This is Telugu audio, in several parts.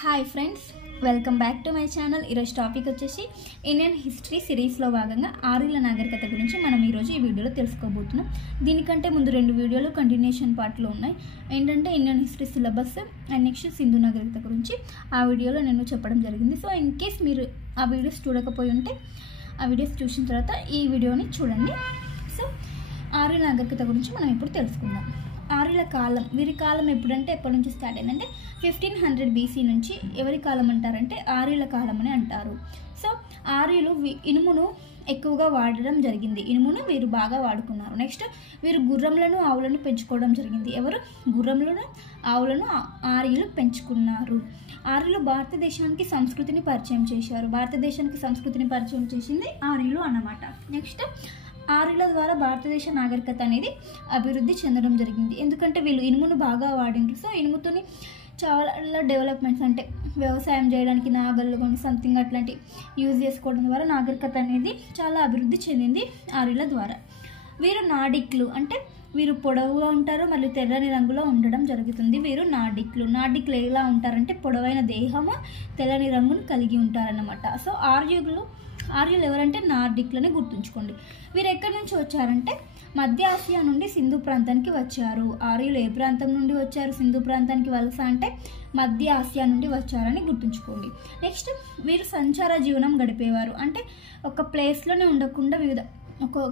Hi friends, welcome back to my channel. ఈరోజు టాపిక్ వచ్చేసి ఇండియన్ హిస్టరీ సిరీస్లో భాగంగా ఆర్యుల నాగరికత గురించి మనం ఈరోజు ఈ వీడియోలో తెలుసుకోబోతున్నాం. దీనికంటే ముందు 2 వీడియోలు కంటిన్యూషన్ పార్ట్లో ఉన్నాయి. ఏంటంటే Indian history syllabus and next Sindhu నాగరికత గురించి ఆ వీడియోలో నేను చెప్పడం జరిగింది. సో ఇన్ కేస్ మీరు ఆ వీడియోస్ చూడకపోయి ఉంటే ఆ వీడియోస్ చూసిన తర్వాత ఈ వీడియోని చూడండి. సో ఆర్యుల నాగరికత గురించి మనం ఇప్పుడు తెలుసుకుందాం. ఆర్యుల కాలం, వీరి కాలం ఎప్పుడంటే ఎప్పటి నుంచి స్టార్ట్ అయిందంటే 1500 BC నుంచి. ఎవరి కాలం అంటారంటే ఆర్యుల కాలం అని అంటారు. సో ఆర్యులు ఇనుమును ఎక్కువగా వాడడం జరిగింది. ఇనుమును వీరు బాగా వాడుకున్నారు. నెక్స్ట్ వీరు గుర్రంలను ఆవులను పెంచుకోవడం జరిగింది. ఎవరు? గుర్రములను ఆవులను ఆర్యులు పెంచుకున్నారు. ఆర్యులు భారతదేశానికి సంస్కృతిని పరిచయం చేశారు. భారతదేశానికి సంస్కృతిని పరిచయం చేసింది ఆర్యులు అన్నమాట. నెక్స్ట్ ఆర్యుల ద్వారా భారతదేశ నాగరికత అనేది అభివృద్ధి చెందడం జరిగింది. ఎందుకంటే వీళ్ళు ఇనుమును బాగా వాడిండ్రు. సో ఇనుముతోని చాలా డెవలప్మెంట్స్, అంటే వ్యవసాయం చేయడానికి నాగళ్ళు కొన్ని సంథింగ్ అట్లాంటి యూజ్ చేసుకోవడం ద్వారా నాగరికత అనేది చాలా అభివృద్ధి చెందింది ఆర్యుల ద్వారా. వీరు నాడిక్లు, అంటే వీరు పొడవుగా ఉంటారు మరియు తెల్లని రంగులో ఉండడం జరుగుతుంది. వీరు నాడిక్లు ఎలా ఉంటారంటే పొడవైన దేహము, తెల్లని రంగును కలిగి ఉంటారన్నమాట. సో ఆర్యులు ఎవరంటే నార్డిక్లని గుర్తుంచుకోండి. వీరు ఎక్కడి నుంచి వచ్చారంటే మధ్య ఆసియా నుండి సింధు ప్రాంతానికి వచ్చారు. ఆర్యులు ఏ ప్రాంతం నుండి వచ్చారు సింధు ప్రాంతానికి వలస అంటే మధ్య ఆసియా నుండి వచ్చారని గుర్తుంచుకోండి. నెక్స్ట్ వీరు సంచార జీవనం గడిపేవారు. అంటే ఒక ప్లేస్లోనే ఉండకుండా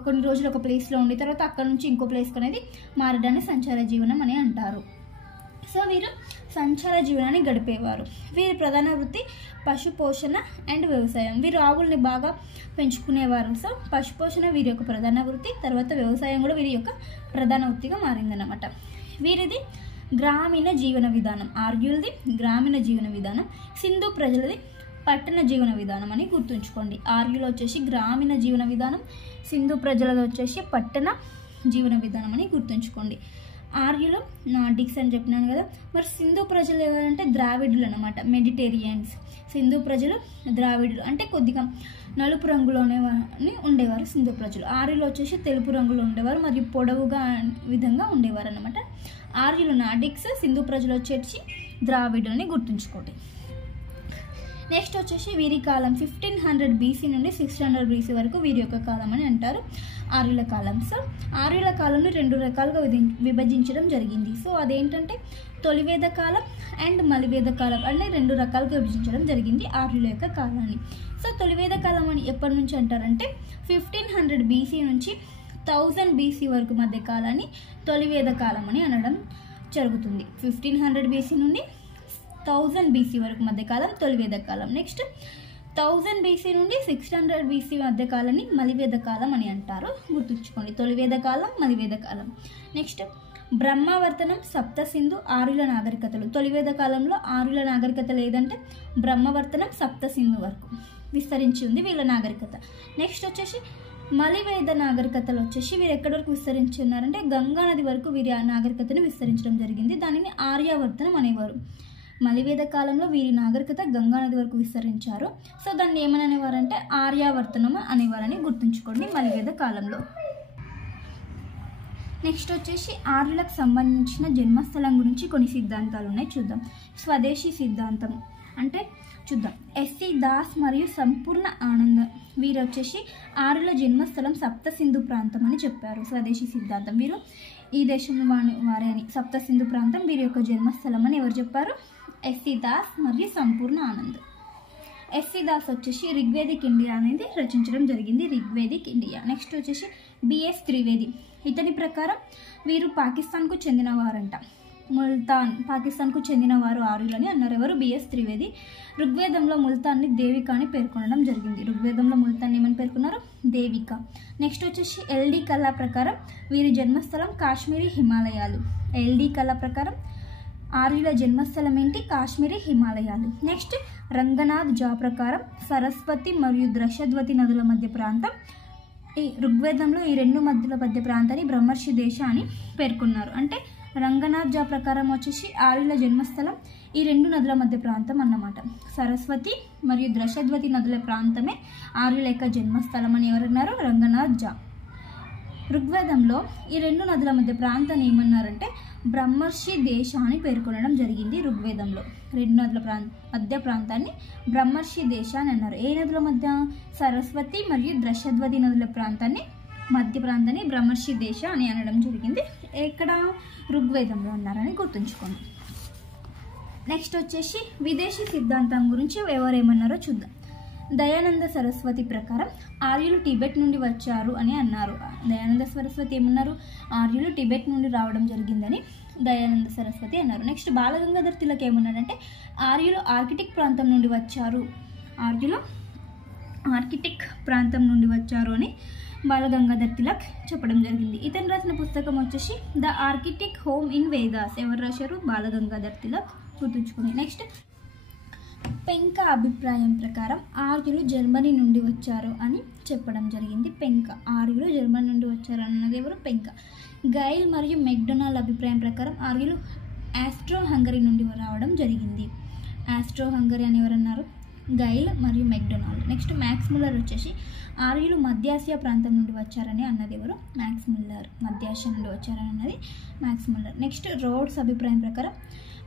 కొన్ని రోజులు ఒక ప్లేస్లో ఉండి తర్వాత అక్కడ నుంచి ఇంకో ప్లేస్కి అనేది మారడాన్ని సంచార జీవనం అని అంటారు. సో వీరు సంచార జీవనాన్ని గడిపేవారు. వీరి ప్రధాన వృత్తి పశుపోషణ అండ్ వ్యవసాయం. వీరు ఆవుల్ని బాగా పెంచుకునేవారు. సో పశుపోషణ వీరి యొక్క ప్రధాన వృత్తి, తర్వాత వ్యవసాయం కూడా వీరి యొక్క ప్రధాన వృత్తిగా మారిందన్నమాట. వీరిది గ్రామీణ జీవన విధానం. ఆర్యులది గ్రామీణ జీవన విధానం, సింధు ప్రజలది పట్టణ జీవన విధానం అని గుర్తుంచుకోండి. ఆర్యులు వచ్చేసి గ్రామీణ జీవన విధానం, సింధు ప్రజలది వచ్చేసి పట్టణ జీవన విధానం అని గుర్తుంచుకోండి. ఆర్యులు నార్డిక్స్ అని చెప్పినాను కదా. మరి సింధు ప్రజలు ఎవరంటే ద్రావిడులు అన్నమాట, మెడిటేరియన్స్. సింధు ప్రజలు ద్రావిడులు అంటే కొద్దిగా నలుపు రంగులోనే ఉండేవారు సింధు ప్రజలు. ఆర్యులు వచ్చేసి తెలుపు రంగులో ఉండేవారు మరియు పొడవుగా విధంగా ఉండేవారు అన్నమాట. ఆర్యులు నార్డిక్స్, సింధు ప్రజలు వచ్చేసి ద్రావిడులని గుర్తుంచుకోండి. నెక్స్ట్ వచ్చేసి వీరి కాలం 1500 BC నుండి 600 BC వరకు వీరి యొక్క కాలం అని అంటారు ఆర్యుల కాలం. సో ఆర్యుల కాలంని 2 రకాలుగా విభజించడం జరిగింది. సో అదేంటంటే తొలివేద కాలం అండ్ మలివేద కాలం అనే 2 రకాలుగా విభజించడం జరిగింది ఆర్యుల యొక్క కాలాన్ని. సో తొలివేద కాలం అని ఎప్పటి నుంచి అంటారంటే 1500 BC నుంచి 1000 BC వరకు మధ్య కాలాన్ని తొలివేద కాలం అని అనడం జరుగుతుంది. 1500 BC నుండి 1000 BC వరకు మధ్యకాలం తొలివేద కాలం. నెక్స్ట్ 1000 BC నుండి 600 BC మధ్యకాలాన్ని మలివేద కాలం అని అంటారు, గుర్తుంచుకోండి. తొలివేద కాలం, మలివేద కాలం. నెక్స్ట్ బ్రహ్మవర్తనం, సప్త సింధు, ఆర్యుల నాగరికతలు. తొలివేద కాలంలో ఆర్యుల నాగరికత లేదంటే బ్రహ్మవర్తనం, సప్త సింధు వరకు విస్తరించి ఉంది వీళ్ళ నాగరికత. నెక్స్ట్ వచ్చేసి మలివేద నాగరికతలు వచ్చేసి వీరు ఎక్కడి వరకు విస్తరించి ఉన్నారంటే గంగా నది వరకు వీరి నాగరికతను విస్తరించడం జరిగింది. దానిని ఆర్యావర్తనం అనేవారు. మలివేద కాలంలో వీరి నాగరికత గంగానది వరకు విస్తరించారు. సో దాన్ని ఏమని అనేవారంటే ఆర్యావర్తనం అనేవారని గుర్తుంచుకోండి మలివేద కాలంలో. నెక్స్ట్ వచ్చేసి ఆర్యులకు సంబంధించిన జన్మస్థలం గురించి కొన్ని సిద్ధాంతాలు ఉన్నాయి, చూద్దాం. స్వదేశీ సిద్ధాంతం అంటే చూద్దాం. ఎస్సి దాస్ మరియు సంపూర్ణ ఆనందం వీరు వచ్చేసి ఆర్యుల జన్మస్థలం సప్త సింధు ప్రాంతం అని చెప్పారు. స్వదేశీ సిద్ధాంతం వీరు ఈ దేశంలో వారే అని. సప్త సింధు ప్రాంతం వీరి యొక్క జన్మస్థలం అని ఎవరు చెప్పారు? ఎస్సి దాస్ మరియు సంపూర్ణ ఆనంద్. ఎస్సి దాస్ వచ్చేసి రిగ్వేదిక్ ఇండియా అనేది రచించడం జరిగింది, రిగ్వేదిక్ ఇండియా. నెక్స్ట్ వచ్చేసి బిఎస్ త్రివేది. ఇతని ప్రకారం వీరు పాకిస్తాన్కు చెందినవారంట. పాకిస్తాన్కు చెందినవారు ఆర్యులని అన్నారు. ఎవరు? బిఎస్ త్రివేది. ఋగ్వేదంలో ముల్తాన్ని దేవిక అని పేర్కొనడం జరిగింది. ఋగ్వేదంలో ముల్తాన్ని ఏమని పేర్కొన్నారు? దేవిక. నెక్స్ట్ వచ్చేసి ఎల్డి కళ ప్రకారం వీరి జన్మస్థలం కాశ్మీరీ హిమాలయాలు. ఎల్డి కళ ప్రకారం ఆర్యుల జన్మస్థలం ఏంటి? కాశ్మీరీ హిమాలయాలు. నెక్స్ట్ రంగనాథ్ జా ప్రకారం సరస్వతి మరియు ద్రషద్వతి నదుల మధ్య ప్రాంతం. ఈ ఋగ్వేదంలో ఈ 2 నదుల మధ్య ప్రాంతాన్ని బ్రహ్మర్షి దేశ అని పేర్కొన్నారు. అంటే రంగనాథ్ జా ప్రకారం వచ్చేసి ఆర్యుల జన్మస్థలం ఈ 2 నదుల మధ్య ప్రాంతం అన్నమాట. సరస్వతి మరియు ద్రషద్వతి నదుల ప్రాంతమే ఆర్యుల యొక్క జన్మస్థలం అని ఎవరన్నారు? రంగనాథ్ జా. ఋగ్వేదంలో ఈ రెండు నదుల మధ్య ప్రాంతాన్ని ఏమన్నారంటే బ్రహ్మర్షి దేశ అని పేర్కొనడం జరిగింది. ఋగ్వేదంలో రెండు నదుల మధ్య ప్రాంతాన్ని బ్రహ్మర్షి దేశ అని అన్నారు. ఏ నదుల మధ్య? సరస్వతి మరియు ద్రశద్వతి నదుల మధ్య ప్రాంతాన్ని బ్రహ్మర్షి దేశ అని అనడం జరిగింది. ఎక్కడ? ఋగ్వేదంలో అన్నారని గుర్తుంచుకోండి. నెక్స్ట్ వచ్చేసి విదేశీ సిద్ధాంతం గురించి ఎవరేమన్నారో చూద్దాం. దయానంద సరస్వతి ప్రకారం ఆర్యులు టిబెట్ నుండి వచ్చారు అని అన్నారు. దయానంద సరస్వతి ఏమన్నారు? ఆర్యులు టిబెట్ నుండి రావడం జరిగిందని దయానంద సరస్వతి అన్నారు. నెక్స్ట్ బాలగంగాధర్ తిలక్ ఏమన్నాడంటే ఆర్యులు ఆర్కిటిక్ ప్రాంతం నుండి వచ్చారు. ఆర్యులు ఆర్కిటిక్ ప్రాంతం నుండి వచ్చారు అని బాలగంగాధర్ తిలక్ చెప్పడం జరిగింది. ఇతను రాసిన పుస్తకం వచ్చేసి the Arctic home in Vedas. ఎవరు రాశారు? బాలగంగాధర్ తిలక్. గుర్తుంచుకుని. నెక్స్ట్ పెంక అభిప్రాయం ప్రకారం ఆర్యులు జర్మనీ నుండి వచ్చారు అని చెప్పడం జరిగింది. పెంక ఆర్యులు జర్మనీ నుండి వచ్చారు అన్నది ఎవరు? పెంక. గైల్ మరియు మెక్డొనాల్డ్ అభిప్రాయం ప్రకారం ఆర్యులు ఆస్ట్రో హంగరీ నుండి రావడం జరిగింది. ఆస్ట్రో హంగరీ అని ఎవరన్నారు? గైల్ మరియు మెక్డొనాల్డ్. నెక్స్ట్ మ్యాక్స్ ముల్లర్ వచ్చేసి ఆర్యులు మధ్యాసియా ప్రాంతం నుండి వచ్చారని అన్నది ఎవరు? Max Muller. మధ్యాసియా నుండి వచ్చారని అన్నది మ్యాక్స్ ముల్లర్. నెక్స్ట్ రోడ్స్ అభిప్రాయం ప్రకారం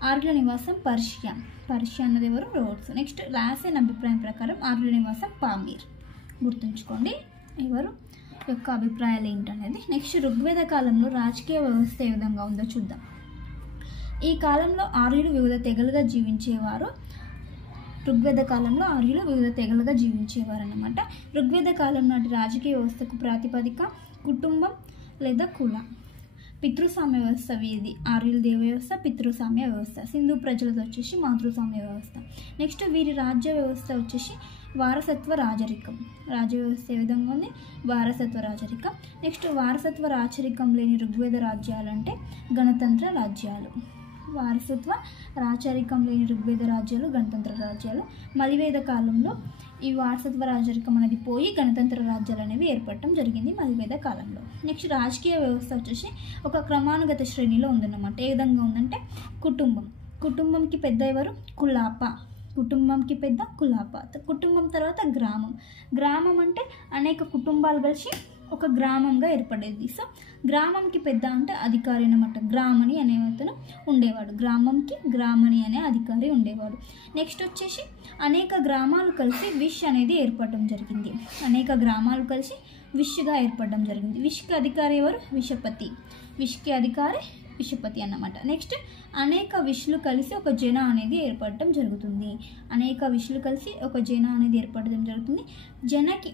ఆర్యుల నివాసం పర్షియా. పర్షియా అన్నది ఎవరు? రోడ్స్. నెక్స్ట్ లాసెన్ అభిప్రాయం ప్రకారం ఆర్యుల నివాసం పామీర్. గుర్తుంచుకోండి ఎవరు యొక్క అభిప్రాయాలు ఏంటనేది. నెక్స్ట్ ఋగ్వేద కాలంలో రాజకీయ వ్యవస్థ ఏ విధంగా ఉందో చూద్దాం. ఈ కాలంలో ఆర్యులు వివిధ తెగలుగా జీవించేవారు. ఋగ్వేద కాలంలో ఆర్యులు వివిధ తెగలుగా జీవించేవారు అన్నమాట. ఋగ్వేద కాలం నాటి రాజకీయ వ్యవస్థకు ప్రాతిపదిక కుటుంబం లేదా కుల. పితృస్వామ్య వ్యవస్థ వీరిది. ఆర్యుల దేవ వ్యవస్థ పితృస్వామ్య వ్యవస్థ. సింధు ప్రజలది వచ్చేసి మాతృస్వామ్య వ్యవస్థ. నెక్స్ట్ వీరి రాజ్య వ్యవస్థ వచ్చేసి వారసత్వ రాజరికం. రాజ్య వ్యవస్థ ఏ విధంగా ఉంది? వారసత్వ రాజరికం. నెక్స్ట్ వారసత్వ రాచరికం లేని ఋగ్వేద రాజ్యాలు అంటే గణతంత్ర రాజ్యాలు. వారసత్వ రాచరికం లేని ఋగ్వేద రాజ్యాలు గణతంత్ర రాజ్యాలు. మలివేద కాలంలో ఈ వారసత్వ రాజరికం అనేది పోయి గణతంత్ర రాజ్యాలు అనేవి ఏర్పడటం జరిగింది మలివేద కాలంలో. నెక్స్ట్ రాజకీయ వ్యవస్థ వచ్చేసి ఒక క్రమానుగత శ్రేణిలో ఉందన్నమాట. ఏ విధంగా ఉందంటే కుటుంబం. కుటుంబంకి పెద్ద ఎవరు? కులాప. కుటుంబంకి పెద్ద కులాప. కుటుంబం తర్వాత గ్రామం. గ్రామం అంటే అనేక కుటుంబాలు కలిసి ఒక గ్రామంగా ఏర్పడేది. సో గ్రామంకి పెద్ద అంటే అధికారి అన్నమాట. గ్రామణి అనే అతను ఉండేవాడు. గ్రామంకి గ్రామణి అనే అధికారి ఉండేవాడు. నెక్స్ట్ వచ్చేసి అనేక గ్రామాలు కలిసి విష్ అనేది ఏర్పడడం జరిగింది. అనేక గ్రామాలు కలిసి విష్గా ఏర్పడడం జరిగింది. విష్కి అధికారి ఎవరు? విషపతి. విష్కి అధికారి విషపతి అన్నమాట. నెక్స్ట్ అనేక విష్లు కలిసి ఒక జన అనేది ఏర్పడటం జరుగుతుంది. అనేక విష్లు కలిసి ఒక జన అనేది ఏర్పడడం జరుగుతుంది. జనకి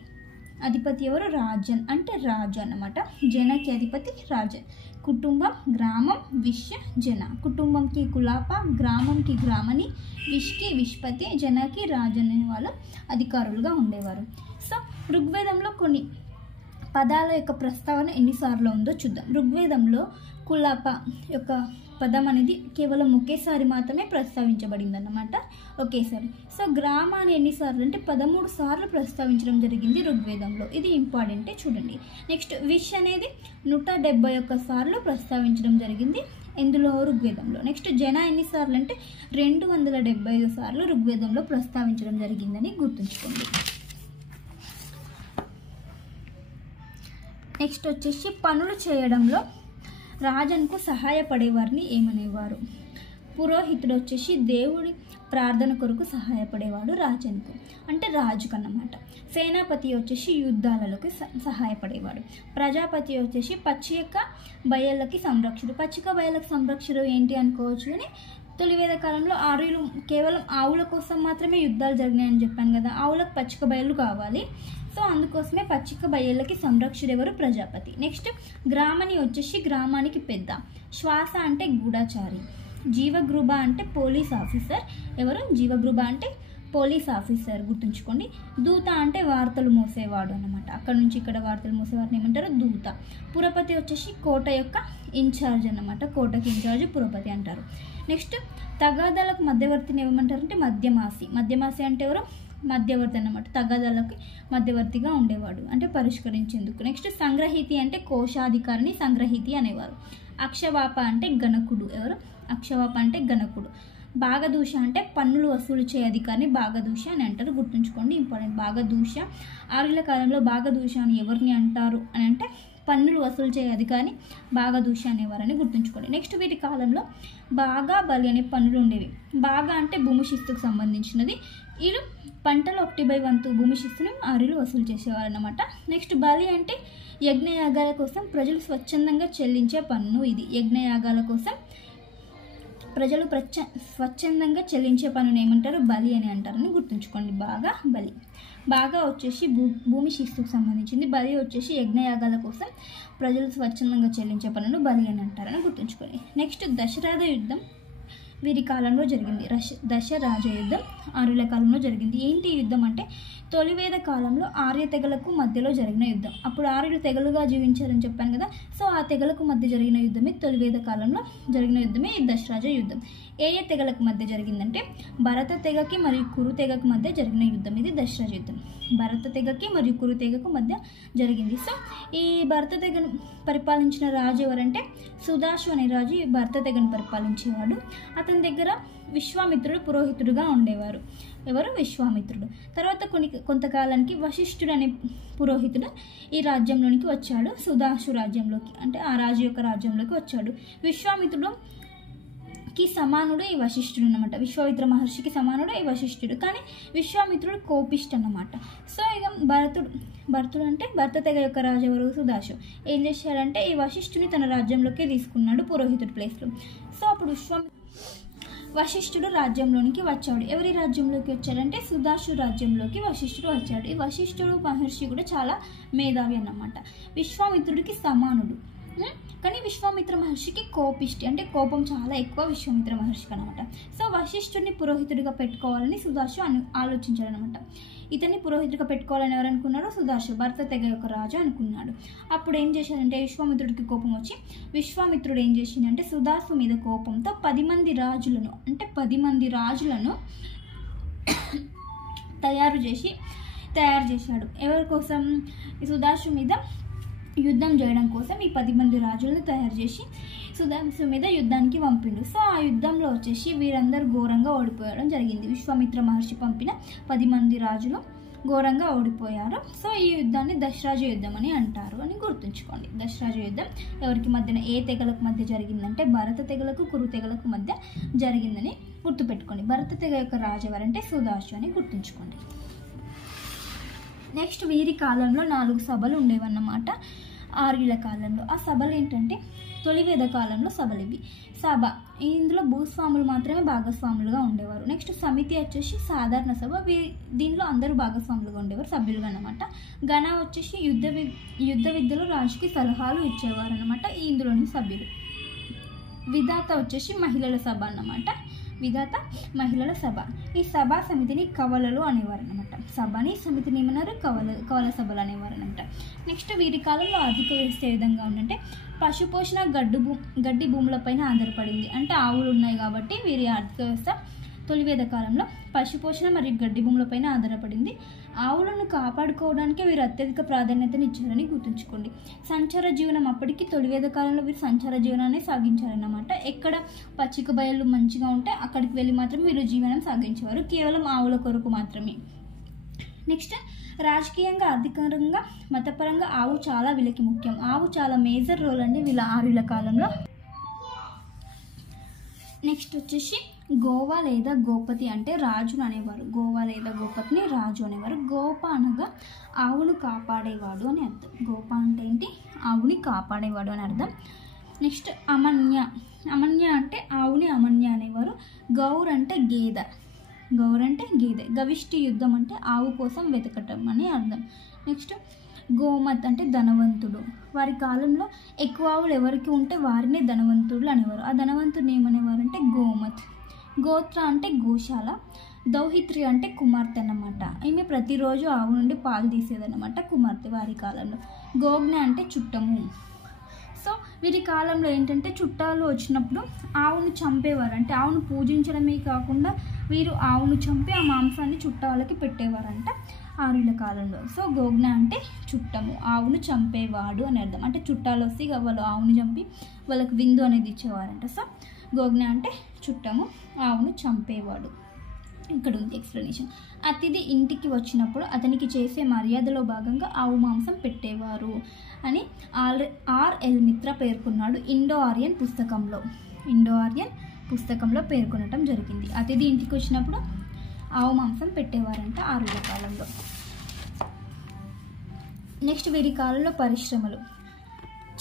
అధిపతి ఎవరు? రాజన్. అంటే రాజు అన్నమాట. జనకి అధిపతి రాజన్. కుటుంబం, గ్రామం, విష్, జన. కుటుంబంకి కులాప, గ్రామంకి గ్రామణి, విష్కి విష్పతి, జనకి రాజన్ అనే వాళ్ళు అధికారులుగా ఉండేవారు. సో ఋగ్వేదంలో కొన్ని పదాల యొక్క ప్రస్తావన ఎన్నిసార్లు ఉందో చూద్దాం. ఋగ్వేదంలో కులాప యొక్క పదం అనేది కేవలం ఒకేసారి మాత్రమే ప్రస్తావించబడింది అన్నమాట. ఒకేసారి. సో గ్రామాన్ని ఎన్నిసార్లు అంటే 13 సార్లు ప్రస్తావించడం జరిగింది ఋగ్వేదంలో. ఇది ఇంపార్టెంటే చూడండి. నెక్స్ట్ విష్ అనేది 171 సార్లు ప్రస్తావించడం జరిగింది ఎందులో? ఋగ్వేదంలో. నెక్స్ట్ జన ఎన్నిసార్లు అంటే 275 సార్లు ఋగ్వేదంలో ప్రస్తావించడం జరిగిందని గుర్తుంచుకోండి. నెక్స్ట్ వచ్చేసి పనులు చేయడంలో రాజన్కు సహాయపడేవారిని ఏమనేవారు? పురోహితుడు వచ్చేసి దేవుడి ప్రార్థన కొరకు సహాయపడేవాడు రాజన్కు, అంటే రాజుకు అన్నమాట. సేనాపతి వచ్చేసి యుద్ధాలలోకి సహాయపడేవాడు. ప్రజాపతి వచ్చేసి పచ్చిక బయళ్ళకి సంరక్షుడు. పచ్చిక బయళ్ళకి సంరక్షుడు ఏంటి అనుకోవచ్చు. కానీ తొలివేద కాలంలో ఆర్యులు కేవలం ఆవుల కోసం మాత్రమే యుద్ధాలు జరిగినాయని చెప్పాను కదా. ఆవులకు పచ్చిక బయళ్ళు కావాలి. సో అందుకోసమే పచ్చిక బయళ్ళకి సంరక్షుడు ఎవరు? ప్రజాపతి. నెక్స్ట్ గ్రామణి వచ్చేసి గ్రామానికి పెద్ద. శ్వాస అంటే గూఢచారి. జీవగృహ అంటే పోలీస్ ఆఫీసర్. ఎవరు? జీవగృహ అంటే పోలీస్ ఆఫీసర్. గుర్తుంచుకోండి. దూత అంటే వార్తలు మోసేవాడు అన్నమాట. అక్కడ నుంచి ఇక్కడ వార్తలు మోసేవారిని ఏమంటారు? దూత. పురపతి వచ్చేసి కోట యొక్క ఇన్ఛార్జ్ అన్నమాట. కోటకి ఇన్ఛార్జ్ పురపతి అంటారు. నెక్స్ట్ తగాదాలకు మధ్యవర్తిని ఏమంటారంటే మధ్యమాసి. మధ్యమాసి అంటే ఎవరు? మధ్యవర్తి అన్నమాట. తగాదాలకి మధ్యవర్తిగా ఉండేవాడు, అంటే పరిష్కరించేందుకు. నెక్స్ట్ సంగ్రహితి అంటే కోశాధికారిని సంగ్రహితి అనేవారు. అక్షవాప అంటే గణకుడు. ఎవరు? అక్షవాప అంటే గణకుడు. భాగదూష అంటే పన్నులు వసూలు చే అధికారిని భాగదూష అని అంటారు. గుర్తుంచుకోండి, ఇంపార్టెంట్. భాగదూష. ఆర్యుల కాలంలో భాగదూష అని ఎవరిని అంటారు అని అంటే పన్నులు వసూలు చేయ అధికారి బాగాదూషి అనేవారని గుర్తుంచుకోండి. నెక్స్ట్ వీరి కాలంలో బాగా, బలి అనే పన్నులు ఉండేవి. బాగా అంటే భూమి శిస్తుకు సంబంధించినది. వీళ్ళు పంటలో 1/1 భూమి శిస్తుని ఆర్యులు వసూలు చేసేవారు అన్నమాట. నెక్స్ట్ బలి అంటే యజ్ఞయాగాల కోసం ప్రజలు స్వచ్ఛందంగా చెల్లించే పన్ను. ఇది యజ్ఞయాగాల కోసం ప్రజలు స్వచ్ఛందంగా చెల్లించే పన్నుని ఏమంటారు? బలి అని అంటారని గుర్తుంచుకోండి. బాగా, బలి. బాగా వచ్చేసి భూమి శిస్తుకు సంబంధించింది. బలి వచ్చేసి యజ్ఞయాగాల కోసం ప్రజలు స్వచ్ఛందంగా చెల్లించే పన్నును బలి అని అంటారని గుర్తుంచుకోండి. నెక్స్ట్ దశరథ యుద్ధం వీరి కాలంలో జరిగింది. దశరాజ యుద్ధం ఆర్యుల కాలంలో జరిగింది. ఏంటి యుద్ధం అంటే తొలివేద కాలంలో ఆర్య తెగలకు మధ్యలో జరిగిన యుద్ధం. అప్పుడు ఆర్యులు తెగలుగా జీవించారని చెప్పాను కదా, సో ఆ తెగలకు మధ్య జరిగిన యుద్ధమే తొలివేద కాలంలో జరిగిన యుద్ధమే ఈ దశరాజ యుద్ధం. ఏ తెగలకు మధ్య జరిగిందంటే భరత తెగకి మరియు కురు తెగకు మధ్య జరిగిన యుద్ధం ఇది దశరాజ యుద్ధం. భరత తెగకి మరియు కురు తెగకు మధ్య జరిగింది. సో ఈ భరత తెగను పరిపాలించిన రాజు ఎవరంటే సుదాశు అనే రాజు ఈ భరత తెగను పరిపాలించేవాడు. అతని దగ్గర విశ్వామిత్రుడు పురోహితుడుగా ఉండేవారు. ఎవరు? విశ్వామిత్రుడు. తర్వాత కొంతకాలానికి వశిష్ఠుడు అనే పురోహితుడు ఈ రాజ్యంలోనికి వచ్చాడు. సుదాశు రాజ్యంలోకి, అంటే ఆ రాజు యొక్క రాజ్యంలోకి వచ్చాడు. విశ్వామిత్రుడుకి సమానుడు ఈ వశిష్ఠుడు అన్నమాట. విశ్వామిత్ర మహర్షికి సమానుడు ఈ వశిష్ఠుడు. కానీ విశ్వామిత్రుడు కోపిష్ఠ అన్నమాట. సో ఇక భరతుడు అంటే భరత తెగ యొక్క రాజు ఎవరు? సుదాశు. ఏం చేశాడంటే ఈ వశిష్ఠుని తన రాజ్యంలోకి తీసుకున్నాడు పురోహితుడి ప్లేస్లో. సో అప్పుడు వశిష్ఠుడు రాజ్యంలోనికి వచ్చాడు. ఎవరి రాజ్యంలోకి వచ్చాడంటే సుదాశు రాజ్యంలోకి వశిష్ఠుడు వచ్చాడు. ఈ వశిష్ఠుడు మహర్షి కూడా చాలా మేధావి అన్నమాట. విశ్వామిత్రుడికి సమానుడు. కానీ విశ్వామిత్ర మహర్షికి కోపిష్టి, అంటే కోపం చాలా ఎక్కువ విశ్వామిత్ర మహర్షికి అనమాట. సో వశిష్ఠుడిని పురోహితుడిగా పెట్టుకోవాలని సుదాశు ఆలోచించాడు అనమాట. ఇతన్ని పురోహితుడిగా పెట్టుకోవాలని ఎవరు అనుకున్నారో? సుదాశు, భరత తెగ యొక్క రాజు అనుకున్నాడు. అప్పుడు ఏం చేశాడంటే విశ్వామిత్రుడికి కోపం వచ్చి విశ్వామిత్రుడు ఏం చేసిందంటే సుదాసు మీద కోపంతో 10 మంది రాజులను తయారు చేశాడు. ఎవరి కోసం? సుదాసు మీద యుద్ధం చేయడం కోసం ఈ 10 మంది రాజులను తయారు చేసి సుదాసు మీద యుద్ధానికి పంపిండు. సో ఆ యుద్ధంలో వచ్చేసి వీరందరూ ఘోరంగా ఓడిపోవడం జరిగింది. విశ్వామిత్ర మహర్షి పంపిన 10 మంది రాజులు ఘోరంగా ఓడిపోయారు. సో ఈ యుద్ధాన్ని దశరాజ యుద్ధం అని అంటారు అని గుర్తుంచుకోండి. దశరాజ యుద్ధం ఎవరికి మధ్యన? ఏ తెగలకు మధ్య జరిగిందంటే భరత తెగలకు కురు తెగలకు మధ్య జరిగిందని గుర్తుపెట్టుకోండి. భరత తెగ యొక్క రాజు ఎవరంటే సుదాశు అని గుర్తుంచుకోండి. నెక్స్ట్ వీరి కాలంలో 4 సభలు ఉండేవన్నమాట ఆర్యుల కాలంలో. ఆ సభలు ఏంటంటే తొలివేద కాలంలో సభలు ఇవి. సభ, ఇందులో భూస్వాములు మాత్రమే భాగస్వాములుగా ఉండేవారు. నెక్స్ట్ సమితి వచ్చేసి సాధారణ సభ, దీనిలో అందరూ భాగస్వాములుగా ఉండేవారు, సభ్యులుగా అన్నమాట. గణ వచ్చేసి యుద్ధ విద్యలో రాజుకి సలహాలు ఇచ్చేవారు అన్నమాట ఇందులోని సభ్యులు. విధాత వచ్చేసి మహిళల సభ అన్నమాట. విధాత మహిళల సభ. ఈ సభా సమితిని కవలలు అనేవారు అనమాట. సభని సమితిని ఏమన్నారు? కవల సభలు అనేవారు అనమాట. నెక్స్ట్ వీరి కాలంలో ఆర్థిక వ్యవస్థ ఏ విధంగా ఉందంటే పశుపోషణ గడ్డి భూములపైన ఆధారపడింది. అంటే ఆవులు ఉన్నాయి కాబట్టి వీరి ఆర్థిక వ్యవస్థ తొలివేద కాలంలో పశుపోషణ మరియు గడ్డి భూములపైన ఆధారపడింది. ఆవులను కాపాడుకోవడానికి వీరు అత్యధిక ప్రాధాన్యతను ఇచ్చారని గుర్తుంచుకోండి. సంచార జీవనం అప్పటికి తొలివేద కాలంలో వీరు సంచార జీవనాన్ని సాగించారన్నమాట. ఎక్కడ పచ్చిక బయళ్ళు మంచిగా ఉంటే అక్కడికి వెళ్ళి మాత్రం వీరు జీవనం సాగించేవారు, కేవలం ఆవుల కొరకు మాత్రమే. నెక్స్ట్ రాజకీయంగా, ఆర్థికంగా, మతపరంగా ఆవు చాలా వీళ్ళకి ముఖ్యం. ఆవు చాలా మేజర్ రోల్ అండి వీళ్ళ ఆర్యుల కాలంలో. నెక్స్ట్ వచ్చేసి గోవా లేదా గోపతి అంటే రాజును అనేవారు. గోవా లేదా గోపతిని రాజు అనేవారు. గోప అనగా ఆవును కాపాడేవాడు అని అర్థం. గోప అంటే ఏంటి? ఆవుని కాపాడేవాడు అని అర్థం. నెక్స్ట్ అమన్య అంటే ఆవుని అమన్య అనేవారు. గౌర్ అంటే గేదె. గవిష్టి యుద్ధం అంటే ఆవు కోసం వెతకటం అని అర్థం. నెక్స్ట్ గోమత్ అంటే ధనవంతుడు. వారి కాలంలో ఎక్కువ ఆవులు ఎవరికి ఉంటే వారిని ధనవంతుడు అనేవారు. ఆ ధనవంతుడిని ఏమనేవారు అంటే గోమత్. గోత్ర అంటే గోశాల. దౌహిత్రి అంటే కుమార్తె అన్నమాట. ఈమె ప్రతిరోజు ఆవు నుండి పాలు తీసేదన్నమాట, కుమార్తె వారి కాలంలో. గోజ్ఞ అంటే చుట్టము. సో వీరి కాలంలో ఏంటంటే చుట్టాలు వచ్చినప్పుడు ఆవును చంపేవారు. అంటే ఆవును పూజించడమే కాకుండా వీరు ఆవును చంపి ఆ మాంసాన్ని చుట్టాలకి పెట్టేవారంట ఆర్యుల కాలంలో. సో గోజ్ఞ అంటే చుట్టము, ఆవును చంపేవాడు అని అర్థం. అంటే చుట్టాలు వస్తే వాళ్ళు ఆవును చంపి వాళ్ళకి విందు అనేది ఇచ్చేవారంట. సో గోజ్ఞ అంటే చుట్టము, ఆవును చంపేవాడు. ఇక్కడ ఉంది ఎక్స్ప్లెనేషన్. అతిథి ఇంటికి వచ్చినప్పుడు అతనికి చేసే మర్యాదలో భాగంగా ఆవు మాంసం పెట్టేవారు అని ఆర్ఎల్ మిత్ర పేర్కొన్నాడు ఇండో ఆర్యన్ పుస్తకంలో పేర్కొనటం జరిగింది. అతిథి ఇంటికి వచ్చినప్పుడు ఆవు మాంసం పెట్టేవారంట ఆర్యుల కాలంలో. నెక్స్ట్ వీరి కాలంలో పరిశ్రమలు.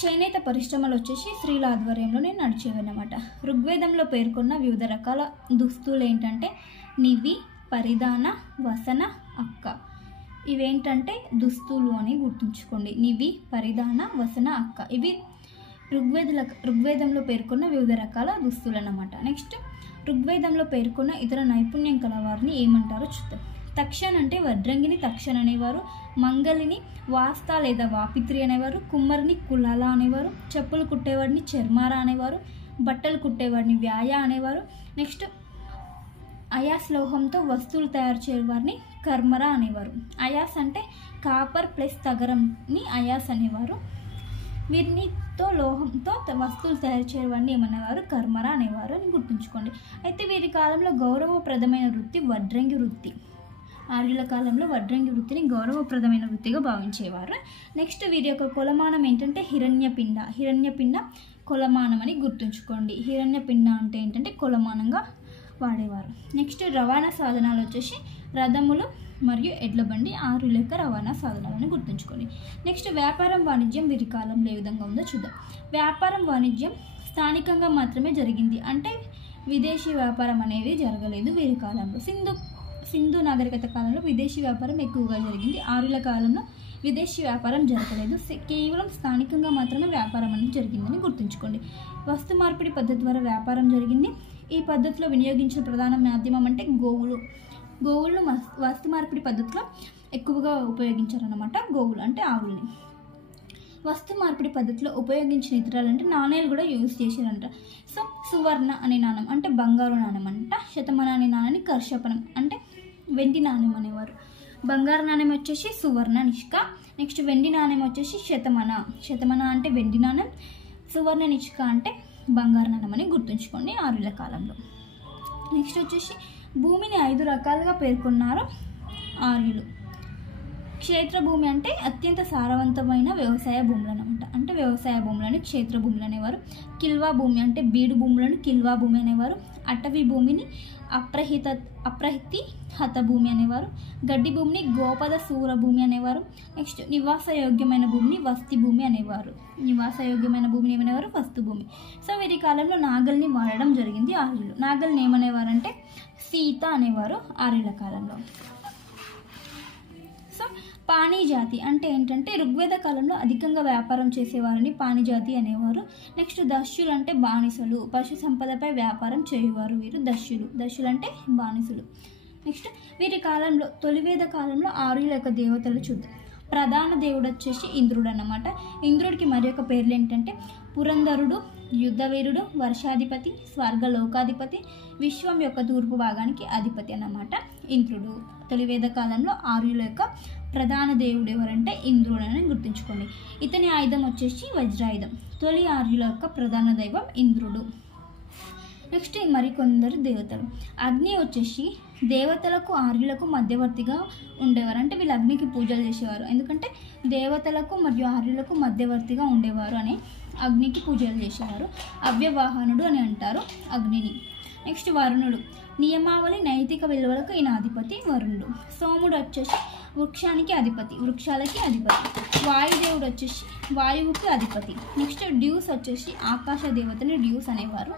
చేనేత పరిశ్రమలు వచ్చేసి స్త్రీల ఆధ్వర్యంలోనే నడిచేవన్నమాట. ఋగ్వేదంలో పేర్కొన్న వివిధ రకాల దుస్తులు ఏంటంటే నివి, పరిధాన, వసన, అక్క. ఇవేంటంటే దుస్తులు అని గుర్తుంచుకోండి. నివి, పరిధాన, వసన, అక్క. ఇవి ఋగ్వేదంలో పేర్కొన్న వివిధ రకాల దుస్తులు అన్నమాట. నెక్స్ట్ ఋగ్వేదంలో పేర్కొన్న ఇతర నైపుణ్యం కలవారిని ఏమంటారో చూద్దాం. తక్షణ అంటే వడ్రంగిని తక్షణ అనేవారు, మంగలిని వాస్త లేదా వాపిత్రి అనేవారు, కుమ్మరిని కులాల అనేవారు, చెప్పులు కుట్టేవాడిని చర్మార అనేవారు, బట్టలు కుట్టేవాడిని వ్యాయ అనేవారు. నెక్స్ట్ అయాస్ లోహంతో వస్తువులు తయారు చేసేవారిని కర్మర అనేవారు. అయాస్ అంటే కాపర్ ప్లస్ తగరంని అయాస్ అనేవారు. వీరినితో లోహంతో వస్తువులు తయారు చేసేవాడిని ఏమనేవారు, కర్మర అనేవారు అని గుర్తుంచుకోండి. అయితే వీరి కాలంలో గౌరవప్రదమైన వృత్తి వడ్రంగి వృత్తి. ఆర్యుల కాలంలో వడ్రంగి వృత్తిని గౌరవప్రదమైన వృత్తిగా భావించేవారు. నెక్స్ట్ వీరి యొక్క కొలమానం ఏంటంటే హిరణ్యపిండ కొలమానం అని గుర్తుంచుకోండి. హిరణ్యపిండ అంటే ఏంటంటే కొలమానంగా వాడేవారు. నెక్స్ట్ రవాణా సాధనాలు వచ్చేసి రథములు మరియు ఎడ్ల బండి ఆర్యుల యొక్క రవాణా సాధనాలని గుర్తుంచుకోండి. నెక్స్ట్ వ్యాపారం వాణిజ్యం వీరి కాలంలో ఏ విధంగా ఉందో చూద్దాం. వ్యాపారం వాణిజ్యం స్థానికంగా మాత్రమే జరిగింది, అంటే విదేశీ వ్యాపారం అనేది జరగలేదు వీరి కాలంలో. సింధు నాగరికత కాలంలో విదేశీ వ్యాపారం ఎక్కువగా జరిగింది. ఆర్యుల కాలంలో విదేశీ వ్యాపారం జరగలేదు, కేవలం స్థానికంగా మాత్రమే వ్యాపారం అనేది జరిగిందని గుర్తుంచుకోండి. వస్తు మార్పిడి పద్ధతి ద్వారా వ్యాపారం జరిగింది. ఈ పద్ధతిలో వినియోగించిన ప్రధాన మాధ్యమం అంటే గోవులను వస్తు మార్పిడి పద్ధతిలో ఎక్కువగా ఉపయోగించారన్నమాట. గోవులు అంటే ఆవుల్ని. వస్తు మార్పిడి పద్ధతిలో ఉపయోగించిన ఇతరాలు అంటే నాణ్యాలు కూడా యూజ్ చేశారంట. సో సువర్ణ అనే నాణ్యం అంటే బంగారు నాణ్యం అంట. శతమన అనే నాణ్యాన్ని కర్షపణం అంటే వెండి నాణ్యం అనేవారు. బంగారు నాణ్యం వచ్చేసి సువర్ణ నిష్క. నెక్స్ట్ వెండి నాణ్యం వచ్చేసి శతమన అంటే వెండి నాణ్యం, సువర్ణ నిష్క అంటే బంగారు నాణ్యం అని గుర్తుంచుకోండి ఆర్యుల కాలంలో. నెక్స్ట్ వచ్చేసి భూమిని 5 రకాలుగా పేర్కొన్నారు ఆర్యులు. క్షేత్ర భూమి అంటే అత్యంత సారవంతమైన వ్యవసాయ భూములు అనమాట, అంటే వ్యవసాయ భూములని క్షేత్ర భూములు అనేవారు. కిల్వా భూమి అంటే బీడు భూములను కిల్వా భూమి అనేవారు. అటవీ భూమిని అప్రహితి హత భూమి అనేవారు. గడ్డి భూమిని గోపద సూర భూమి అనేవారు. నెక్స్ట్ నివాస యోగ్యమైన భూమిని వస్తి భూమి అనేవారు. వస్తు భూమి. సో వీరి కాలంలో నాగల్ని వాడడం జరిగింది ఆర్యులు. నాగల్ని ఏమనేవారంటే సీత అనేవారు ఆర్యుల కాలంలో. సో పాణిజాతి అంటే ఏంటంటే ఋగ్వేద కాలంలో అధికంగా వ్యాపారం చేసేవారని పాణిజాతి అనేవారు. నెక్స్ట్ దస్యులు అంటే బానిసలు, పశు సంపదపై వ్యాపారం చేయువారు వీరు దస్యులు అంటే బానిసలు. నెక్స్ట్ వీరి కాలంలో తొలివేద కాలంలో ఆర్యుల యొక్క దేవతలు చూద్దాం. ప్రధాన దేవుడు వచ్చేసి ఇంద్రుడు అన్నమాట. ఇంద్రుడికి మరి యొక్క పేర్లు ఏంటంటే పురంధరుడు, యుద్ధవీరుడు, వర్షాధిపతి, స్వర్గలోకాధిపతి, విశ్వం యొక్క తూర్పు భాగానికి అధిపతి అన్నమాట ఇంద్రుడు. తొలివేద కాలంలో ఆర్యుల యొక్క ప్రధాన దేవుడు ఎవరంటే ఇంద్రుడు అని గుర్తుంచుకోండి. ఇతని ఆయుధం వచ్చేసి వజ్రాయుధం. తొలి ఆర్యుల యొక్క ప్రధాన దైవం ఇంద్రుడు. నెక్స్ట్ మరికొందరు దేవతలు. అగ్ని వచ్చేసి దేవతలకు ఆర్యులకు మధ్యవర్తిగా ఉండేవారు, అంటే వీళ్ళు అగ్నికి పూజలు చేసేవారు. ఎందుకంటే దేవతలకు మరియు ఆర్యులకు మధ్యవర్తిగా ఉండేవారు అని అగ్నికి పూజలు చేసేవారు. అవ్యవాహనుడు అని అంటారు అగ్నిని. నెక్స్ట్ వరుణుడు నియమావళి నైతిక విలువలకు ఈయన అధిపతి వరుణుడు. సోముడు వచ్చేసి వృక్షాలకి అధిపతి. వాయుదేవుడు వచ్చేసి వాయువుకి అధిపతి. నెక్స్ట్ డ్యూస్ వచ్చేసి ఆకాశ దేవతని డ్యూస్ అనేవారు.